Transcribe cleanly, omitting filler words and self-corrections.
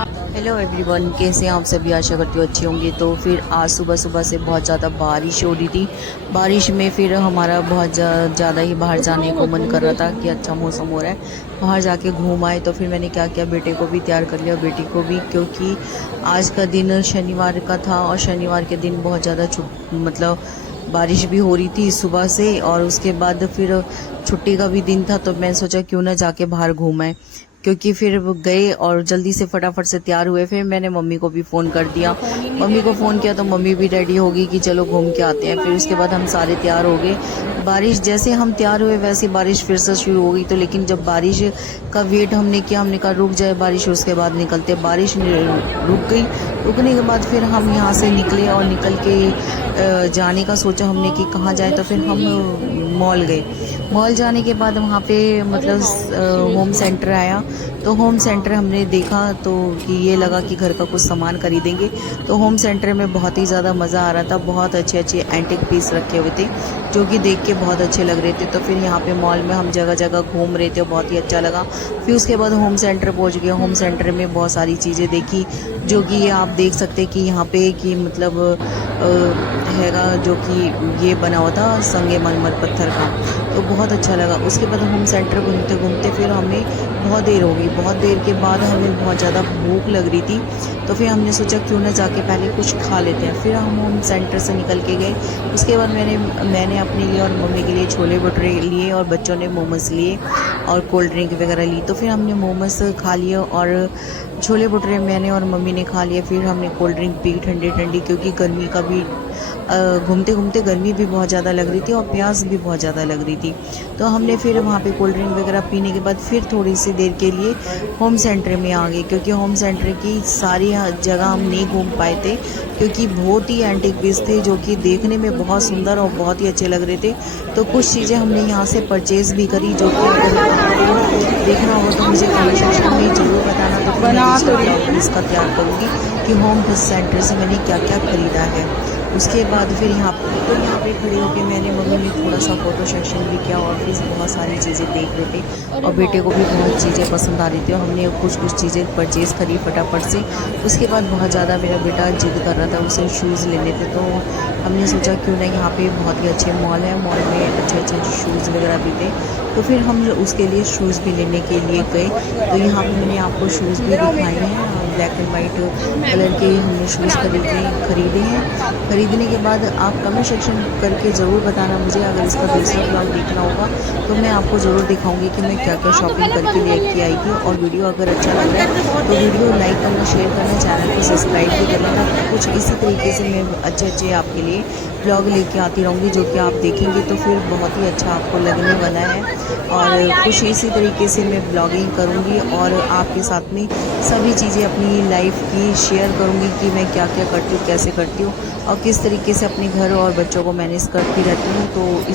Hello everyone, कैसे हैं आप सभी। आशा करती हूँ अच्छी होंगी। तो फिर आज सुबह सुबह से बहुत ज़्यादा बारिश हो रही थी। बारिश में फिर हमारा बहुत ज़्यादा ही बाहर जाने को मन कर रहा था कि अच्छा मौसम हो रहा है, बाहर जाके घूम आए। तो फिर मैंने क्या किया, बेटे को भी तैयार कर लिया, बेटी को भी, क्योंकि आज का दिन शनिवार का था और शनिवार के दिन बहुत ज़्यादा मतलब बारिश भी हो रही थी सुबह से, और उसके बाद फिर छुट्टी का भी दिन था। तो मैं सोचा क्यों ना जाके बाहर घूम आए, क्योंकि फिर वो गए और जल्दी से फटाफट से तैयार हुए। फिर मैंने मम्मी को भी फ़ोन कर दिया, मम्मी को फ़ोन किया तो मम्मी भी रेडी होगी कि चलो घूम के आते हैं। फिर उसके बाद हम सारे तैयार हो गए। बारिश जैसे हम तैयार हुए वैसे बारिश फिर से शुरू हो गई। तो लेकिन जब बारिश का वेट हमने किया, हमने कहा रुक जाए बारिश, उसके बाद निकलते। बारिश रुक गई। रुकने के बाद फिर हम यहाँ से निकले और निकल के जाने का सोचा हमने कि कहाँ जाए। तो फिर हम मॉल गए। मॉल जाने के बाद वहाँ पे मतलब होम सेंटर आया। तो होम सेंटर हमने देखा तो कि ये लगा कि घर का कुछ सामान खरीदेंगे। तो होम सेंटर में बहुत ही ज़्यादा मज़ा आ रहा था। बहुत अच्छे अच्छे एंटिक पीस रखे हुए थे जो कि देख के बहुत अच्छे लग रहे थे। तो फिर यहाँ पे मॉल में हम जगह जगह घूम रहे थे, बहुत ही अच्छा लगा। फिर उसके बाद होम सेंटर पहुँच गए। होम सेंटर में बहुत सारी चीज़ें देखी जो कि आप देख सकते कि यहाँ पे कि मतलब हैगा जो कि ये बना हुआ था संगमरमर पत्थर का। तो बहुत अच्छा लगा। उसके बाद होम सेंटर घूमते घूमते फिर हमें बहुत देर हो गई। बहुत देर के बाद हमें बहुत ज़्यादा भूख लग रही थी। तो फिर हमने सोचा क्यों ना जाके पहले कुछ खा लेते हैं। फिर हम होम सेंटर से निकल के गए। उसके बाद मैंने अपने लिए और मम्मी के लिए छोले भटूरे लिए और बच्चों ने मोमोज लिए और कोल्ड ड्रिंक वगैरह ली। तो फिर हमने मोमोज खा लिए और छोले भटूरे मैंने और मम्मी ने खा लिए। फिर हमने कोल्ड ड्रिंक पी ठंडी ठंडी, क्योंकि गर्मी का भी घूमते घूमते गर्मी भी बहुत ज़्यादा लग रही थी और प्यास भी बहुत ज़्यादा लग रही थी। तो हमने फिर वहाँ पे कोल्ड ड्रिंक वगैरह पीने के बाद फिर थोड़ी सी देर के लिए होम सेंटर में आ गए, क्योंकि होम सेंटर की सारी जगह हम नहीं घूम पाए थे, क्योंकि बहुत ही एंटिक पीस थे जो कि देखने में बहुत सुंदर और बहुत ही अच्छे लग रहे थे। तो कुछ चीज़ें हमने यहाँ से परचेज़ भी करी, जो कि अगर आपको देखना होगा तो मुझे कमेंट सेक्शन में ज़रूर बताना। तो फिर मैं दूसरा ब्लॉग इसका तैयार करूँगी कि होम सेंटर से मैंने क्या क्या ख़रीदा है। उसके बाद फिर यहाँ पे खड़े होकर मैंने मम्मी ने थोड़ा सा फ़ोटो सेशन भी किया और फिर बहुत सारी चीज़ें देख रहे थे और बेटे को भी बहुत चीज़ें पसंद आ रही थी और हमने कुछ चीज़ें परचेज़ करी फटाफट से। उसके बाद बहुत ज़्यादा मेरा बेटा जिद कर रहा था, उसे शूज़ लेने थे। तो हमने सोचा क्यों ना, यहाँ पे बहुत ही अच्छे मॉल है, मॉल में अच्छे अच्छे शूज़ वगैरह भी थे। तो फिर हम उसके लिए शूज़ भी लेने के लिए गए। तो यहाँ पर मैंने आपको शूज़ भी दिखाए हैं, ब्लैक एंड वाइट कलर के हमने शूज़ खरीदे हैं। खरीदने के बाद आप कमेंट सेक्शन करके ज़रूर बताना मुझे, अगर इसका दूसरा ब्लॉग देखना होगा तो मैं आपको ज़रूर दिखाऊंगी कि मैं क्या क्या शॉपिंग करके लेके आई थी। और वीडियो अगर अच्छा लग रहा है तो वीडियो लाइक करना, शेयर करना, चैनल को सब्सक्राइब भी कर लेना। कुछ इसी तरीके से मैं अच्छे आपके लिए ब्लॉग लेके आती रहूँगी, जो कि आप देखेंगे तो फिर बहुत ही अच्छा आपको लगने वाला है। और कुछ इसी तरीके से मैं ब्लॉगिंग करूँगी और आपके साथ में सभी चीज़ें अपनी लाइफ की शेयर करूँगी कि मैं क्या क्या करती हूँ, कैसे करती हूँ और किस तरीके से अपने घर और बच्चों को मैनेज करती रहती हूँ। तो इस